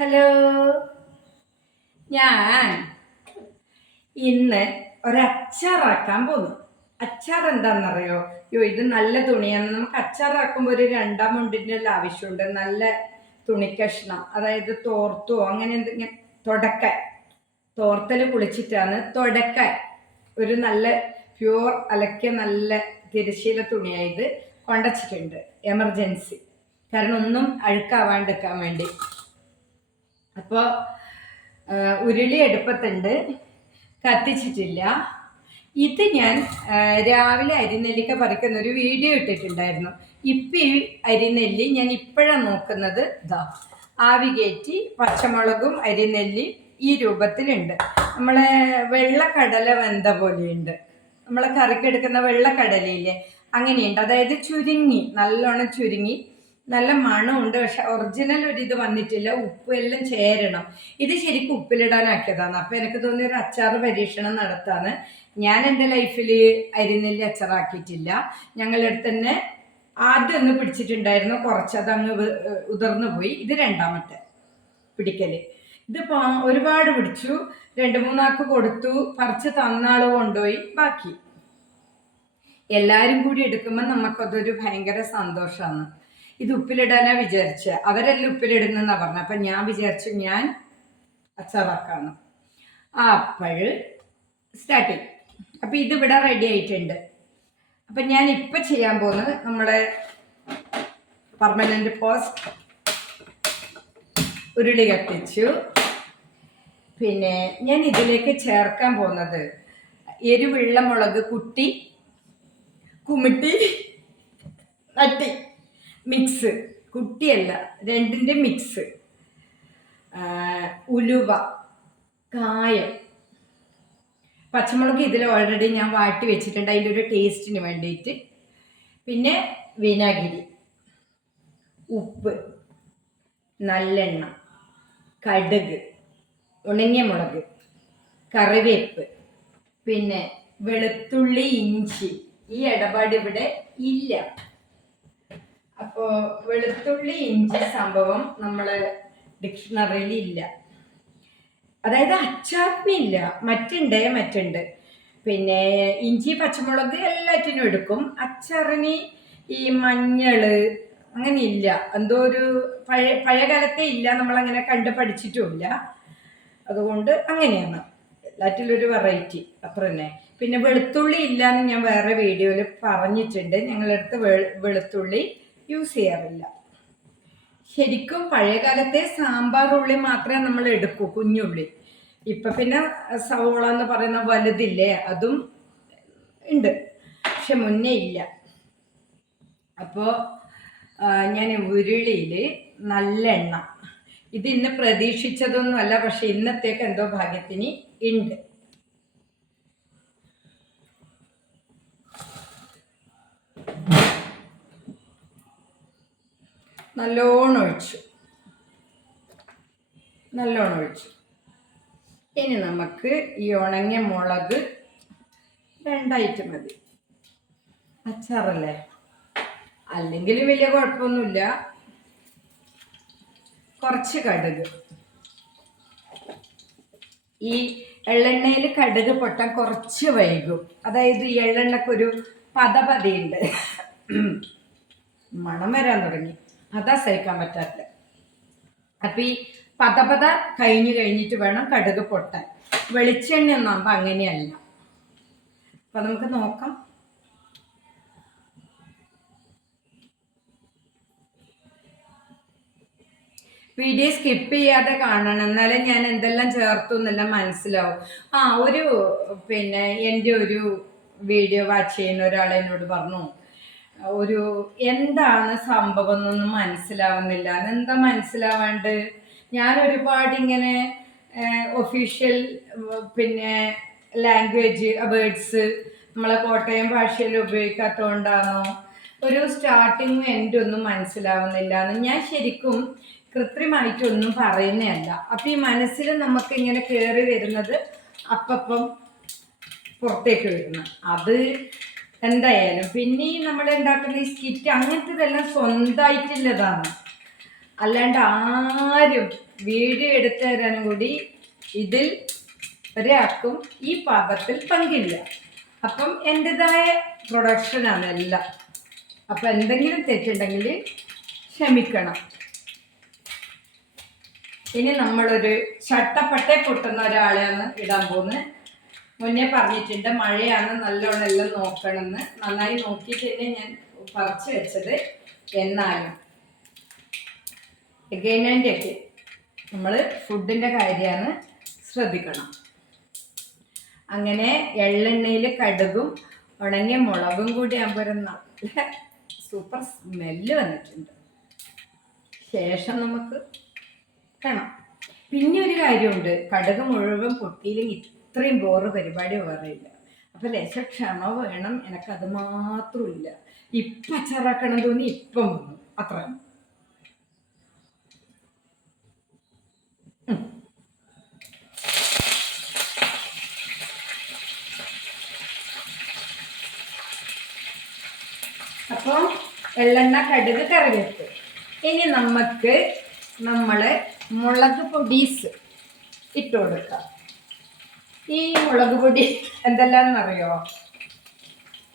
Hello ഞാൻ ഇന്ന് ഒരച്ചാറാക്കാൻ പോന്നു. അച്ചാർ എന്താണെന്നറിയോ? യോ ഇത് നല്ല തുണിയാണ്. നമുക്ക് അച്ചാറാക്കുമ്പോൾ ഒരു രണ്ടാം മുണ്ടിന്റെ എല്ലാം ആവശ്യമുണ്ട്. നല്ല തുണിക്കഷ്ണം അതായത് തോർത്തോ അങ്ങനെ എന്തെങ്കിലും തുടക്കാൻ. തോർത്തൽ കുളിച്ചിട്ടാണ് തുടക്കാൻ. ഒരു നല്ല പ്യൂർ അലക്കിയ നല്ല തിരശീല തുണിയായത് കൊണ്ടച്ചിട്ടുണ്ട്. എമർജൻസി. കാരണം ഒന്നും അഴുക്കാവാണ്ടിരിക്കാൻ വേണ്ടി. അപ്പോൾ ഉരുളി അടുപ്പത്തുണ്ട്. കത്തിച്ചിട്ടില്ല. ഇത് ഞാൻ രാവിലെ അരിനെല്ലിക്ക പറിക്കുന്ന ഒരു വീഡിയോ ഇട്ടിട്ടുണ്ടായിരുന്നു. ഇപ്പം ഈ അരിനെല്ലി ഞാൻ ഇപ്പോഴാണ് നോക്കുന്നത്. ഇതാ ആവി കയറ്റി പച്ചമുളകും അരിനെല്ലി ഈ രൂപത്തിലുണ്ട്. നമ്മളെ വെള്ളക്കടല വെന്ത പോലെയുണ്ട്. നമ്മളെ കറിക്കെടുക്കുന്ന വെള്ളക്കടലയില്ലേ അങ്ങനെയുണ്ട്. അതായത് ചുരുങ്ങി നല്ലോണം ചുരുങ്ങി നല്ല മണമുണ്ട് പക്ഷെ ഒറിജിനൽ ഒരു ഇത് വന്നിട്ടില്ല. ഉപ്പ് എല്ലാം ചേരണം. ഇത് ശരിക്കും ഉപ്പിലിടാനാക്കിയതാണ്. അപ്പം എനിക്ക് തോന്നിയ ഒരു അച്ചാർ പരീക്ഷണം നടത്താന്ന്. ഞാൻ എന്റെ ലൈഫിൽ അരിനെല്ലി അച്ചാറാക്കിയിട്ടില്ല. ഞങ്ങളുടെ തന്നെ ആദ്യം ഒന്ന് പിടിച്ചിട്ടുണ്ടായിരുന്നു. കുറച്ചത് അങ്ങ് ഉതിർന്നു പോയി. ഇത് രണ്ടാമത്തെ പിടിക്കൽ. ഇതിപ്പോൾ ഒരുപാട് പിടിച്ചു. രണ്ട് മൂന്നാൾക്ക് കൊടുത്തു. പറിച്ച് തന്നാൾ കൊണ്ടുപോയി. ബാക്കി. എല്ലാവരും കൂടി എടുക്കുമ്പോൾ നമുക്കതൊരു ഭയങ്കര സന്തോഷമാണ് ഇത് ഉപ്പിലിടാനാ വിചാരിച്ച. അവരെല്ലാം ഉപ്പിലിടുന്നെന്നാ പറഞ്ഞത് അപ്പം ഞാൻ വിചാരിച്ചു ഞാൻ അച്ചാറാക്കാണ് ആ അപ്പോഴ് സ്റ്റാർട്ട് ചെയ്യും അപ്പം ഇതിവിടെ റെഡി ആയിട്ടുണ്ട്. അപ്പം ഞാൻ ഇപ്പം ചെയ്യാൻ പോകുന്നത് നമ്മുടെ പെർമനന്റ് പോസ്റ്റ് ഉരുളി കത്തിച്ചു. പിന്നെ ഞാൻ ഇതിലേക്ക് ചേർക്കാൻ പോകുന്നത് എരിവുള്ള മുളക് കുട്ടി കുമിട്ടി നട്ടി. മിക്സ്. കുട്ടിയല്ല രണ്ടിന്റെ മിക്സ്. ഉലുവ കായം. പച്ചമുളക് ഇതിൽ ഓൾറെഡി ഞാൻ വാട്ടി വെച്ചിട്ടുണ്ട്. അതിന്റെ ഒരു ടേസ്റ്റിന് വേണ്ടിയിട്ട് പിന്നെ വിനാഗിരി. ഉപ്പ്. നല്ലെണ്ണ. കടുക്. ഉണങ്ങിയ മുളക്. കറിവേപ്പ്. പിന്നെ വെളുത്തുള്ളി ഇഞ്ചി. ഈ ഇടപാട് ഇവിടെ ഇല്ല. അപ്പോ വെളുത്തുള്ളി ഇഞ്ചി സംഭവം നമ്മൾ ഡിക്ഷണറിയിൽ ഇല്ല. അതായത് അച്ചാറിനില്ല. മറ്റുണ്ട് മറ്റുണ്ട്. പിന്നെ ഇഞ്ചി പച്ചമുളക് എല്ലാറ്റിനും എടുക്കും. അച്ചാറിന് ഈ മഞ്ഞൾ അങ്ങനെ ഇല്ല. എന്തോ ഒരു പഴയ പഴയ കാലത്തെ ഇല്ല നമ്മളങ്ങനെ കണ്ട് പഠിച്ചിട്ടുമില്ല. അതുകൊണ്ട് അങ്ങനെയാണ്. എല്ലാറ്റിലൊരു വെറൈറ്റി അത്ര തന്നെ പിന്നെ വെളുത്തുള്ളി ഇല്ല എന്ന് ഞാൻ വേറെ വീഡിയോയിൽ പറഞ്ഞിട്ടുണ്ട്. ഞങ്ങളെടുത്ത് വെളുത്തുള്ളി യൂസ് ചെയ്യാറില്ല. ശരിക്കും പഴയകാലത്തെ സാമ്പാർ ഉള്ളി മാത്രമേ നമ്മൾ എടുക്കൂ കുഞ്ഞുള്ളി. ഇപ്പൊ പിന്നെ സവോള എന്ന് പറയുന്ന വലുതില്ലേ അതും ഉണ്ട്. പക്ഷെ മുന്നേ ഇല്ല. അപ്പോൾ ഞാൻ ഉരുളിയിൽ നല്ല എണ്ണ. ഇത് ഇന്ന് പ്രതീക്ഷിച്ചതൊന്നുമല്ല പക്ഷെ ഇന്നത്തേക്ക് എന്തോ ഭാഗ്യത്തിന് ഉണ്ട്. നല്ലോണം ഒഴിച്ചു. നല്ലോണം ഒഴിച്ചു. ഇനി നമുക്ക് ഈ ഉണങ്ങിയ മുളക് രണ്ടായിട്ട് മതി. അച്ചാറല്ലേ? അല്ലെങ്കിൽ വലിയ കുഴപ്പമൊന്നുമില്ല. കുറച്ച് കടുക്. ഈ എള്ളെണ്ണയിൽ കടുക് പൊട്ടാൻ കുറച്ച് വൈകും. അതായത് ഈ എള്ളെണ്ണക്കൊരു പതപതിയുണ്ട്. മണം വരാൻ തുടങ്ങി. അതാ സഹിക്കാൻ പറ്റാത്ത അപ്പം ഈ പതപത കഴിഞ്ഞു കഴിഞ്ഞിട്ട് വേണം കടുക് പൊട്ടാൻ. വെളിച്ചെണ്ണ ഒന്നാകുമ്പോൾ അങ്ങനെയല്ല. അപ്പം നമുക്ക് നോക്കാം. വീഡിയോ സ്കിപ്പ് ചെയ്യാതെ കാണണം. എന്നാലേ ഞാൻ എന്തെല്ലാം ചേർത്തു എന്നെല്ലാം മനസ്സിലാവും. ആ ഒരു പിന്നെ എന്റെ ഒരു വീഡിയോ വാച്ച് ചെയ്യുന്ന ഒരാൾ എന്നോട് പറഞ്ഞു ഒരു എന്താണ് സംഭവം എന്നൊന്നും മനസ്സിലാവുന്നില്ല. എന്താ മനസ്സിലാവാണ്ട്? ഞാൻ ഒരുപാട് ഇങ്ങനെ ഒഫീഷ്യൽ പിന്നെ ലാംഗ്വേജ് വേർഡ്സ് നമ്മളെ കോട്ടയം ഭാഷയിൽ ഉപയോഗിക്കാത്തതുകൊണ്ടാണോ ഒരു സ്റ്റാർട്ടിങ്ങും എന്റെ ഒന്നും മനസ്സിലാവുന്നില്ല. എന്ന് ഞാൻ ശരിക്കും കൃത്രിമായിട്ടൊന്നും പറയുന്നതല്ല. അപ്പം ഈ മനസ്സിൽ നമുക്ക് ഇങ്ങനെ കയറി വരുന്നത് അപ്പം പുറത്തേക്ക് വരുന്നു. അത് എന്തായാലും പിന്നെ ഈ നമ്മൾ ഉണ്ടാക്കുന്ന ഈ സ്കിറ്റ് അങ്ങനത്തെ ഇതെല്ലാം സ്വന്തമായിട്ടുള്ളതാണ് അല്ലാണ്ട് ആരും വീഡിയോ എടുത്തു തരാനും കൂടി ഇതിൽ ഒരാൾക്കും ഈ പാപത്തിൽ പങ്കില്ല. അപ്പം എന്റെതായ പ്രൊഡക്ഷനാണ് എല്ലാം. അപ്പം എന്തെങ്കിലും തെറ്റുണ്ടെങ്കിൽ ക്ഷമിക്കണം. ഇനി നമ്മളൊരു ചട്ടപ്പട്ടെ പൊട്ടുന്ന ഒരാളെയാണ് ഇടാൻ പോകുന്നത്. മുന്നേ പറഞ്ഞിട്ടുണ്ട് മഴയാണ് നല്ലോണം എല്ലാം നോക്കണമെന്ന്. നന്നായി നോക്കിയിട്ട് തന്നെ ഞാൻ പറിച്ചു വെച്ചത്. എന്നാലും എഗൈൻ ആൻഡ് എഗൈൻ നമ്മൾ ഫുഡിന്റെ കാര്യമാണ് ശ്രദ്ധിക്കണം. അങ്ങനെ എള്ളെണ്ണയിൽ കടുകും ഉണങ്ങിയ മുളകും കൂടി ആകുമ്പോൾ നല്ല സൂപ്പർ സ്മെല്ല് വന്നിട്ടുണ്ട്. ശേഷം നമുക്ക് കാണാം. പിന്നെ ഒരു കാര്യമുണ്ട് കടുക് മുഴുവൻ പൊട്ടിയില്ലെങ്കിൽ ഇത്രയും ബോറ് പരിപാടി വേറെയില്ല അപ്പം ലേശം ക്ഷമ വേണം എനിക്കത് മാത്രമില്ല. ഇപ്പം അച്ചാറാക്കണം തോന്നി ഇപ്പം വന്നു. അത്ര. അപ്പോൾ എള്ളെണ്ണ കടുക് കറിവേപ്പ്. ഇനി നമുക്ക് നമ്മൾ മുളക് പൊടീസ് ഇട്ട് കൊടുക്കാം. ഈ മുളക് പൊടി എന്തെല്ലാമെന്നറിയോ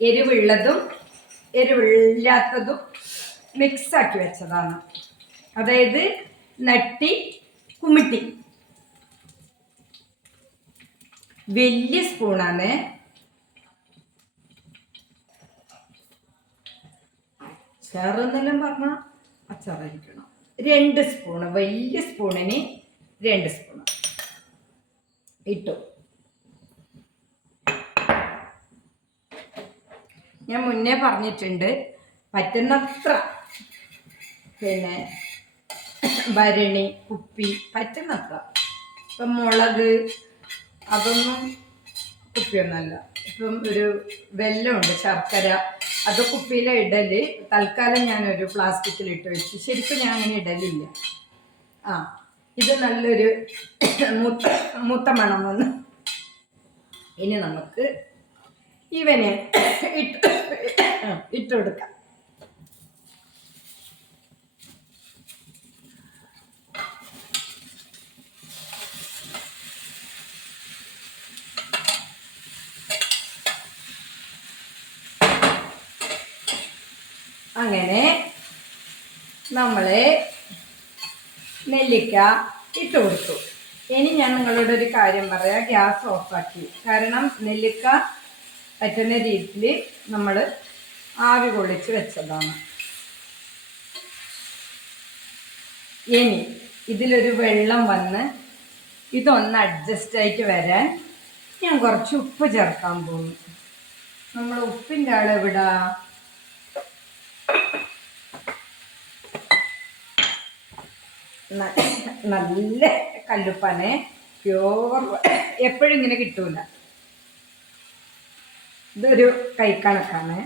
എരിവുള്ളതും എരിവില്ലാത്തതും മിക്സ് ആക്കി വെച്ചതാണ്. അതായത് നട്ടി കുമിട്ടി. വലിയ സ്പൂണാണ്. അച്ചാറെന്നെല്ലാം പറഞ്ഞാൽ അച്ചാറായിരിക്കണം. രണ്ട് സ്പൂണ് വലിയ സ്പൂണിന് രണ്ട് സ്പൂണ്. ഇട്ടു. ഞാൻ മുന്നേ പറഞ്ഞിട്ടുണ്ട് പറ്റുന്നത്ര. പിന്നെ ഭരണി കുപ്പി പറ്റുന്നത്ര. ഇപ്പം മുളക് അതൊന്നും കുപ്പിയൊന്നല്ല. ഇപ്പം ഒരു വെല്ലമുണ്ട് ശർക്കര. അത് കുപ്പിയിലെ ഇടൽ തൽക്കാലം ഞാനൊരു പ്ലാസ്റ്റിക്കിൽ ഇട്ട് വെച്ചു. ശരിക്കും ഞാൻ അങ്ങനെ ഇടലില്ല. ആ ഇത് നല്ലൊരു മൂത്ത മൂത്ത മണം വന്ന്. ഇനി നമുക്ക് ഇവനെ ഇട്ട് ഇട്ട് കൊടുക്കാം അങ്ങനെ നമ്മൾ നെല്ലിക്ക ഇട്ട് കൊടുത്തു. ഇനി ഞാൻ നിങ്ങളോട് ഒരു കാര്യം പറയാം. ഗ്യാസ് ഓഫാക്കി കാരണം നെല്ലിക്ക പറ്റുന്ന രീതിയിൽ നമ്മൾ ആവി കൊള്ളിച്ച് വെച്ചതാണ്. ഇനി ഇതിലൊരു വെള്ളം വന്ന് ഇതൊന്ന് അഡ്ജസ്റ്റ് ആയിട്ട് വരാൻ ഞാൻ കുറച്ച് ഉപ്പ് ചേർക്കാൻ പോകുന്നു. നമ്മൾ ഉപ്പിന്റെ അളവിടാ നല്ല കല്ലുപ്പാനെ പ്യോർ എപ്പോഴും ഇങ്ങനെ കിട്ടൂല. ഇതൊരു കൈക്കണക്കാണ്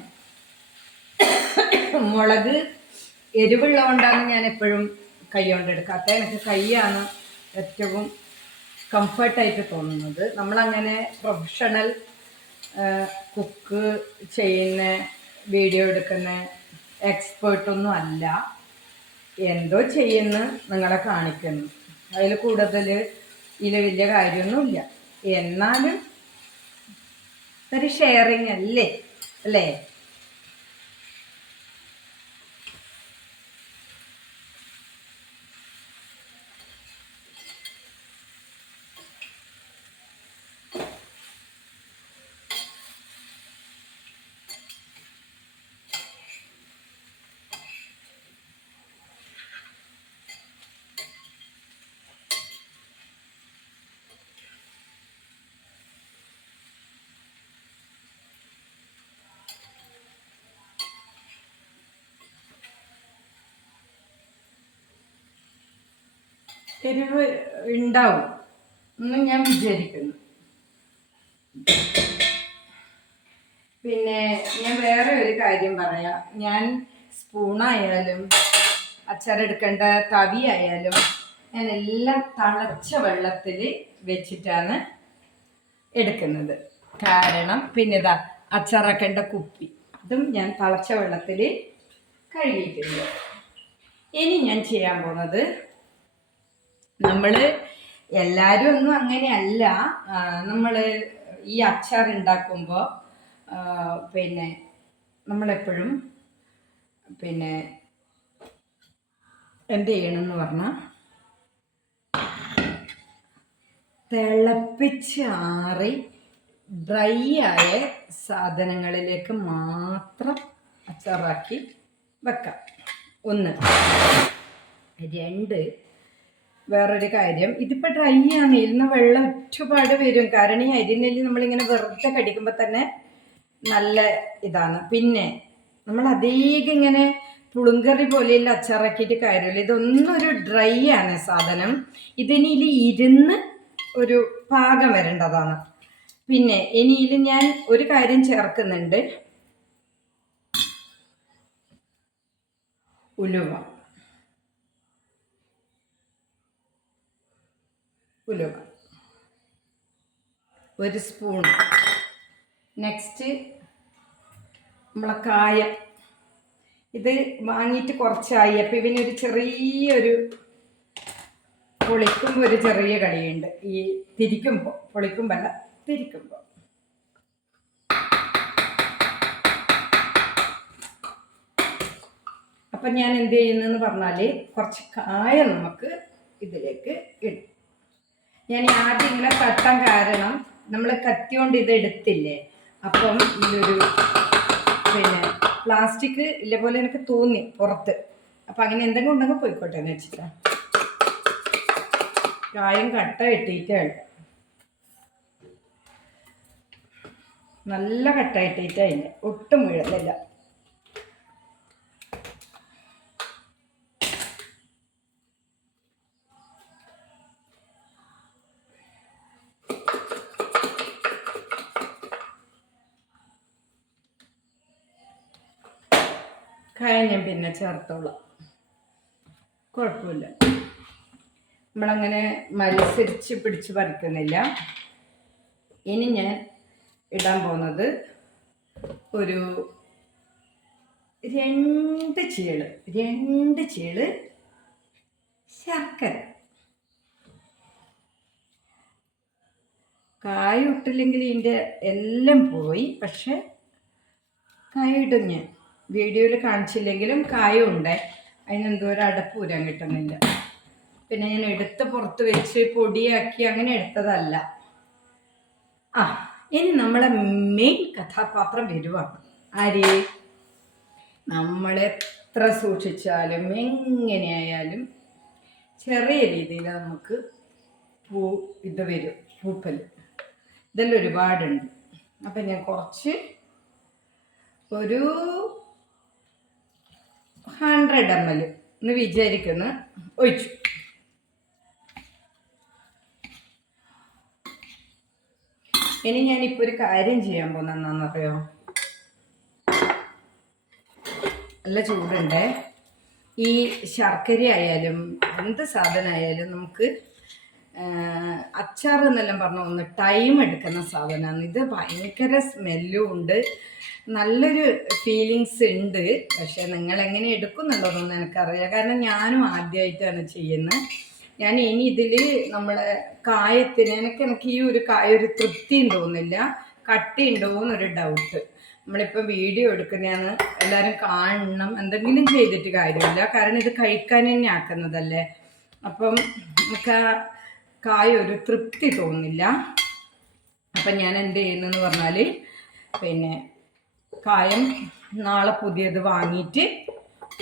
മുളക് എരിവുള്ള കൊണ്ടാണ് ഞാൻ എപ്പോഴും കൈ കൊണ്ട് എനിക്ക് കൈയാണ് ഏറ്റവും കംഫർട്ടായിട്ട് തോന്നുന്നത്. നമ്മളങ്ങനെ പ്രൊഫഷണൽ കുക്ക് ചെയ്യുന്ന വീഡിയോ എടുക്കുന്ന എക്സ്പേർട്ടൊന്നും അല്ല. എന്തോ ചെയ്യുന്നു നിങ്ങളെ കാണിക്കുന്നു. അതിൽ കൂടുതൽ ഇതിൽ വലിയ കാര്യമൊന്നുമില്ല. എന്നാലും ഒരു ഷെയറിങ് അല്ലേ? അല്ലേ? എരിവ് ഉണ്ടാവും എന്ന് ഞാൻ വിചാരിക്കുന്നു. പിന്നെ ഞാൻ വേറെ ഒരു കാര്യം പറയാം. ഞാൻ സ്പൂണായാലും അച്ചാറെടുക്കേണ്ട തവി ആയാലും ഞാൻ എല്ലാം തളച്ച വെള്ളത്തിൽ വെച്ചിട്ടാണ് എടുക്കുന്നത്. കാരണം പിന്നെ ഇതാ അച്ചാറാക്കേണ്ട കുപ്പി. അതും ഞാൻ തളച്ച വെള്ളത്തിൽ കഴുകിയിട്ടുണ്ട്. ഇനി ഞാൻ ചെയ്യാൻ പോകുന്നത് നമ്മൾ എല്ലാരും ഒന്നും അങ്ങനെയല്ല. നമ്മൾ ഈ അച്ചാർ ഉണ്ടാക്കുമ്പോൾ പിന്നെ നമ്മളെപ്പോഴും പിന്നെ എന്ത് ചെയ്യണമെന്ന് പറഞ്ഞാൽ തിളപ്പിച്ച് ആറി ഡ്രൈ ആയ സാധനങ്ങളിലേക്ക് മാത്രം അച്ചാറാക്കി വെക്കാം. ഒന്ന് രണ്ട് വേറൊരു കാര്യം. ഇതിപ്പോൾ ഡ്രൈ ആണ്. ഇരുന്ന് വെള്ളം ഒരുപാട് വരും. കാരണം ഈ അരിനെല്ലി നമ്മളിങ്ങനെ വെറുതെ കടിക്കുമ്പോൾ തന്നെ നല്ല ഇതാണ്. പിന്നെ നമ്മൾ അധികം ഇങ്ങനെ പുളുങ്കറി പോലെയുള്ള അച്ചാറാക്കിയിട്ട് കാര്യമില്ല. ഇതൊന്നും ഒരു ഡ്രൈ ആണ് സാധനം. ഇതിനിൽ ഇരുന്ന് ഒരു പാകം വരേണ്ടതാണ്. പിന്നെ ഇനിയിൽ ഞാൻ ഒരു കാര്യം ചേർക്കുന്നുണ്ട്. ഉലുവ. ഉലുവ. ഒരു സ്പൂൺ നെക്സ്റ്റ് നമ്മളെ കായ ഇത് വാങ്ങിയിട്ട് കുറച്ചായി. അപ്പം ഇവനൊരു ചെറിയൊരു പൊളിക്കുമ്പോൾ ഒരു ചെറിയ കളിയുണ്ട് ഈ തിരിക്കുമ്പോൾ പൊളിക്കുമ്പോൾ അല്ല തിരിക്കുമ്പോൾ അപ്പം ഞാൻ എന്ത് ചെയ്യുന്നതെന്ന് പറഞ്ഞാൽ കുറച്ച് കായ നമുക്ക് ഇതിലേക്ക് ഇടും. ഞാൻ ആദ്യം ഇങ്ങനെ തട്ടാൻ കാരണം നമ്മൾ കത്തി കൊണ്ട് ഇത് എടുത്തില്ലേ? അപ്പം ഇതൊരു പിന്നെ പ്ലാസ്റ്റിക് ഇല്ല പോലെ എനിക്ക് തോന്നി പുറത്ത്. അപ്പം അങ്ങനെ എന്തെങ്കിലും ഉണ്ടെങ്കിൽ പോയിക്കോട്ടെ എന്ന് വെച്ചിട്ടാ. കായം കട്ട ഇട്ടിട്ടാണ്. നല്ല കട്ട ഇട്ടിട്ടായില്ല ഒട്ടും വീഴലില്ല കായം ഞാൻ പിന്നെ ചേർത്തോളാം. കുഴപ്പമില്ല. നമ്മളങ്ങനെ മത്സരിച്ച് പിടിച്ച് പറിക്കുന്നില്ല. ഇനി ഞാൻ ഇടാൻ പോകുന്നത് ഒരു രണ്ട് ചീൾ രണ്ട് ചീൾ ശർക്കര. കായ ഇട്ടില്ലെങ്കിൽ ഇതിന്റെ എല്ലാം പോയി പക്ഷെ കായ ഇടും ഞാൻ. വീഡിയോയിൽ കാണിച്ചില്ലെങ്കിലും കായ ഉണ്ട് അതിനെന്തോ ഒരു അടപ്പ് ഊരാൻ കിട്ടുന്നില്ല. പിന്നെ ഞാൻ എടുത്ത് പുറത്ത് വെച്ച് പൊടിയാക്കി അങ്ങനെ എടുത്തതല്ല. ആ ഇനി നമ്മളെ മെയിൻ കഥാപാത്രം വരുവാണ്. ആര്? നമ്മൾ എത്ര സൂക്ഷിച്ചാലും എങ്ങനെയായാലും ചെറിയ രീതിയിൽ നമുക്ക് പൂ ഇത് വരും പൂപ്പൽ ഇതെല്ലാം ഒരുപാടുണ്ട്. അപ്പം ഞാൻ കുറച്ച് ഒരു ഹൺഡ്രഡ് എം എൽ എന്ന് വിചാരിക്കുന്നു ഒഴിച്ചു. ഇനി ഞാനിപ്പോൾ ഒരു കാര്യം ചെയ്യാൻ പോകുന്നതെന്നാണെന്നറിയോ നല്ല ചൂടുണ്ട്. ഈ ശർക്കര ആയാലും എന്ത് സാധനമായാലും നമുക്ക് അച്ചാർ എന്നെല്ലാം പറഞ്ഞു ഒന്ന് ടൈം എടുക്കുന്ന സാധനമാണ് ഇത് ഭയങ്കര സ്മെല്ലും ഉണ്ട്. നല്ലൊരു ഫീലിങ്സ് ഉണ്ട്. പക്ഷെ നിങ്ങൾ എങ്ങനെ എടുക്കുന്നുണ്ടോയെന്നൊന്നും എനിക്കറിയാം കാരണം ഞാനും ആദ്യമായിട്ടാണ് ചെയ്യുന്നത്. ഞാൻ ഇനി ഇതിൽ നമ്മളെ കായത്തിന് എനിക്ക് എനിക്ക് ഈ ഒരു കായ ഒരു തൃപ്തിയും തോന്നില്ല കട്ടി ഉണ്ടോ എന്നൊരു ഡൗട്ട് നമ്മളിപ്പോൾ വീഡിയോ എടുക്കുന്നതാണ്. എല്ലാവരും കാണണം. എന്തെങ്കിലും ചെയ്തിട്ട് കാര്യമില്ല. കാരണം ഇത് കഴിക്കാൻ തന്നെ ആക്കുന്നതല്ലേ. അപ്പം നമുക്ക് കായ ഒരു തൃപ്തി തോന്നില്ല അപ്പം ഞാൻ എന്ത് ചെയ്യുന്നതെന്ന് പറഞ്ഞാൽ പിന്നെ കായം നാളെ പുതിയത് വാങ്ങിയിട്ട്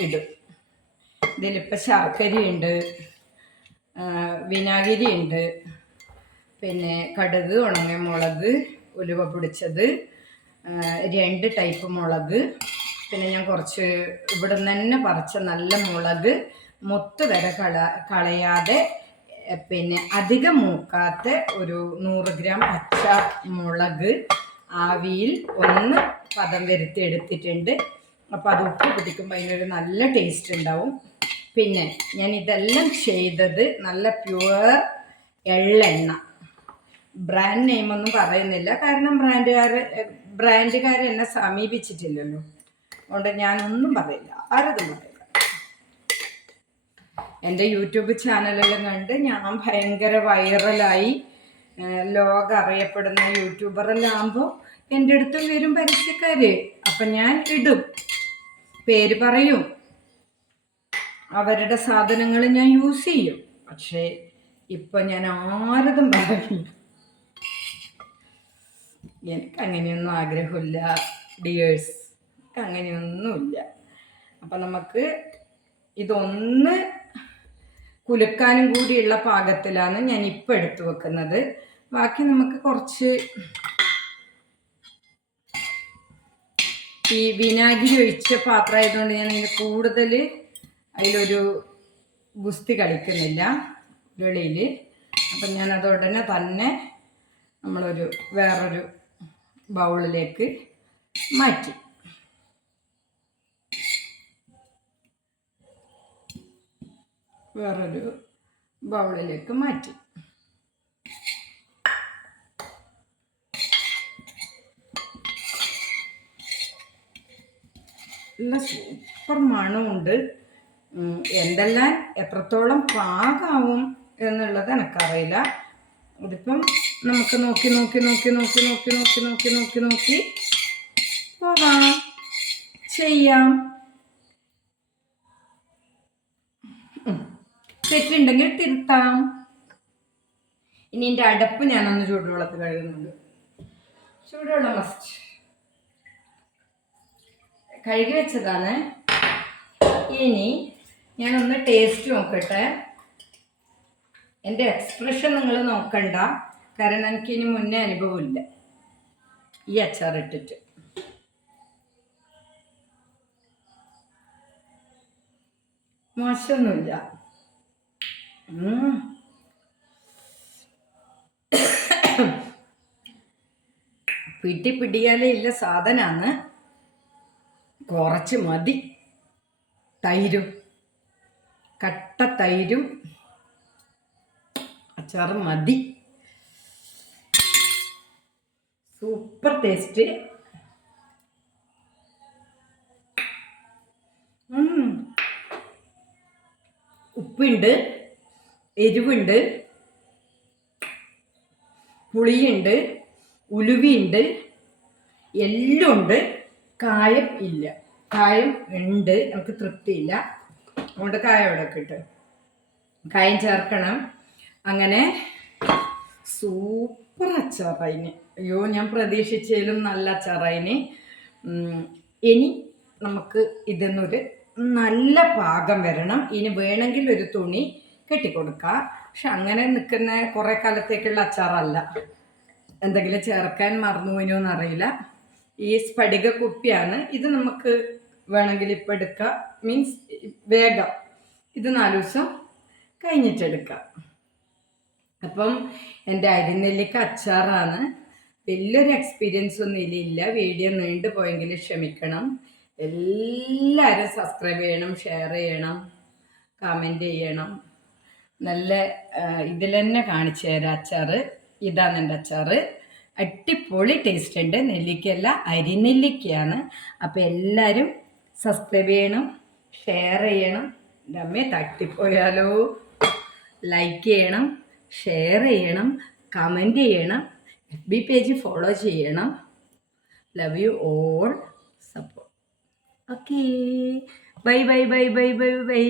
ഇടും. ഇതിലിപ്പോൾ ശർക്കരയുണ്ട് വിനാഗിരി ഉണ്ട് പിന്നെ കടുക് ഉണങ്ങിയ മുളക് ഉലുവ പൊടിച്ചത് രണ്ട് ടൈപ്പ് മുളക് പിന്നെ ഞാൻ കുറച്ച് ഇവിടെ നിന്ന് തന്നെ പറിച്ച നല്ല മുളക് മുത്ത് വരെ കള കളയാതെ പിന്നെ അധികം മൂക്കാത്ത ഒരു നൂറ് ഗ്രാം പച്ച മുളക് ആവിയിൽ ഒന്ന് പദം വരുത്തി എടുത്തിട്ടുണ്ട്. അപ്പോൾ അത് ഉപ്പ് പിടിക്കുമ്പോൾ അതിനൊരു നല്ല ടേസ്റ്റ് ഉണ്ടാവും. പിന്നെ ഞാൻ ഇതെല്ലാം ചെയ്തത് നല്ല പ്യുവർ എള്ളെണ്ണ. ബ്രാൻഡ് നെയിമൊന്നും പറയുന്നില്ല. കാരണം ബ്രാൻഡുകാർ ബ്രാൻഡുകാർ എന്നെ സമീപിച്ചിട്ടില്ലല്ലോ. അതുകൊണ്ട് ഞാനൊന്നും പറയില്ല. ആരതും പറയില്ല. എന്റെ യൂട്യൂബ് ചാനലെല്ലാം കണ്ട് ഞാൻ ഭയങ്കര വൈറലായി ലോകം അറിയപ്പെടുന്ന യൂട്യൂബറെല്ലാം ആകുമ്പോൾ എന്റെ അടുത്തും വരും പരസ്യക്കാര്. അപ്പം ഞാൻ ഇടും. പേര് പറയും. അവരുടെ സാധനങ്ങൾ ഞാൻ യൂസ് ചെയ്യും. പക്ഷേ ഇപ്പം ഞാൻ ആരതും പറയില്ല. എനിക്ക് അങ്ങനെയൊന്നും ആഗ്രഹമില്ല ഡിയേഴ്സ് എനിക്ക് അങ്ങനെയൊന്നുമില്ല. അപ്പം നമുക്ക് ഇതൊന്ന് കുലുക്കാനും കൂടിയുള്ള പാകത്തിലാണ് ഞാൻ ഇപ്പം എടുത്തു വെക്കുന്നത്. ബാക്കി നമുക്ക് കുറച്ച് ഈ വിനാഗിരി ഒഴിച്ച പാത്രമായതുകൊണ്ട് ഞാൻ ഇതിന് കൂടുതൽ അതിലൊരു ഗുസ്തി കളിക്കുന്നില്ല വെളിയിൽ. അപ്പം ഞാനത് ഉടനെ തന്നെ നമ്മളൊരു വേറൊരു ബൗളിലേക്ക് മാറ്റി. വേറൊരു ബൗളിലേക്ക് മാറ്റി. നല്ല സൂപ്പർ മണമുണ്ട്. എന്തെല്ലാം എത്രത്തോളം പാകാവും എന്നുള്ളത് എനിക്കറിയില്ല. ഇതിപ്പം നമുക്ക് നോക്കി നോക്കി നോക്കി നോക്കി നോക്കി നോക്കി നോക്കി നോക്കി നോക്കി പോകാം. ചെയ്യാം. തെറ്റുണ്ടെങ്കിൽ തിരുത്താം. ഇനി എന്റെ അടപ്പ് ഞാനൊന്ന് ചൂടുവെള്ളത്തിൽ കഴുകുന്നുണ്ട്. ചൂടുവെള്ളം മസ്റ്റ് കഴുകി വെച്ചതാണ്. ഇനി ഞാനൊന്ന് ടേസ്റ്റ് നോക്കട്ടെ. എന്റെ എക്സ്പ്രഷൻ നിങ്ങൾ നോക്കണ്ട. കാരണം എനിക്ക് മുന്നേ അനുഭവമില്ല. ഈ അച്ചാർ ഇട്ടിട്ട്. മോശമൊന്നുമില്ല. പിടി പിടിയാലേ ഇല്ല സാധനമാണ് കുറച്ച് മതി. തൈരും. കട്ട തൈരും. അച്ചാറും മതി. Super taste. ഉപ്പുണ്ട് എരിവുണ്ട് പുളിയുണ്ട് ഉലുവിയുണ്ട് എല്ലാം ഉണ്ട് കായം ഇല്ല. കായം ഉണ്ട് നമുക്ക് തൃപ്തിയില്ല. അതുകൊണ്ട് കായം ഇവിടെ കിട്ടും. കായം ചേർക്കണം. അങ്ങനെ സൂപ്പർ അച്ചാറായിന്. അയ്യോ ഞാൻ പ്രതീക്ഷിച്ചതിലും നല്ല അച്ചാറായിന്. ഇനി നമുക്ക് ഇതെന്നൊരു നല്ല പാകം വരണം. ഇനി വേണമെങ്കിൽ ഒരു തുണി കെട്ടിക്കൊടുക്കാം. പക്ഷെ അങ്ങനെ നിൽക്കുന്ന കുറേ കാലത്തേക്കുള്ള അച്ചാറല്ല. എന്തെങ്കിലും ചേർക്കാൻ മറന്നു പോയിനോ എന്നറിയില്ല. ഈ സ്ഫടിക കുപ്പിയാണ്. ഇത് നമുക്ക് വേണമെങ്കിൽ ഇപ്പം എടുക്കാം. മീൻസ് വേഗം. ഇത് നാല് ദിവസം കഴിഞ്ഞിട്ടെടുക്കാം. അപ്പം എന്റെ അരിനെല്ലിക്ക അച്ചാറാണ്. വലിയൊരു എക്സ്പീരിയൻസ് ഒന്നും ഇതിലില്ല വീഡിയോ നീണ്ടു പോയെങ്കിൽ ക്ഷമിക്കണം. എല്ലാവരും സബ്സ്ക്രൈബ് ചെയ്യണം ഷെയർ ചെയ്യണം കമന്റ് ചെയ്യണം. നല്ല ഇതിൽ തന്നെ കാണിച്ചു തരാം അച്ചാറ്. ഇതാണ് എന്റെ അച്ചാറ്. അടിപൊളി ടേസ്റ്റ് ഉണ്ട്. നെല്ലിക്കയല്ല അരിനെല്ലിക്കയാണ് അപ്പോൾ എല്ലാവരും സബ്സ്ക്രൈബ് ചെയ്യണം ഷെയർ ചെയ്യണം. അമ്മയെ തട്ടിപ്പോയാലോ? ലൈക്ക് ചെയ്യണം ഷെയർ ചെയ്യണം കമന്റ് ചെയ്യണം എഫ് ബി പേജ് ഫോളോ ചെയ്യണം. Love you all support okay bye bye bye bye bye bye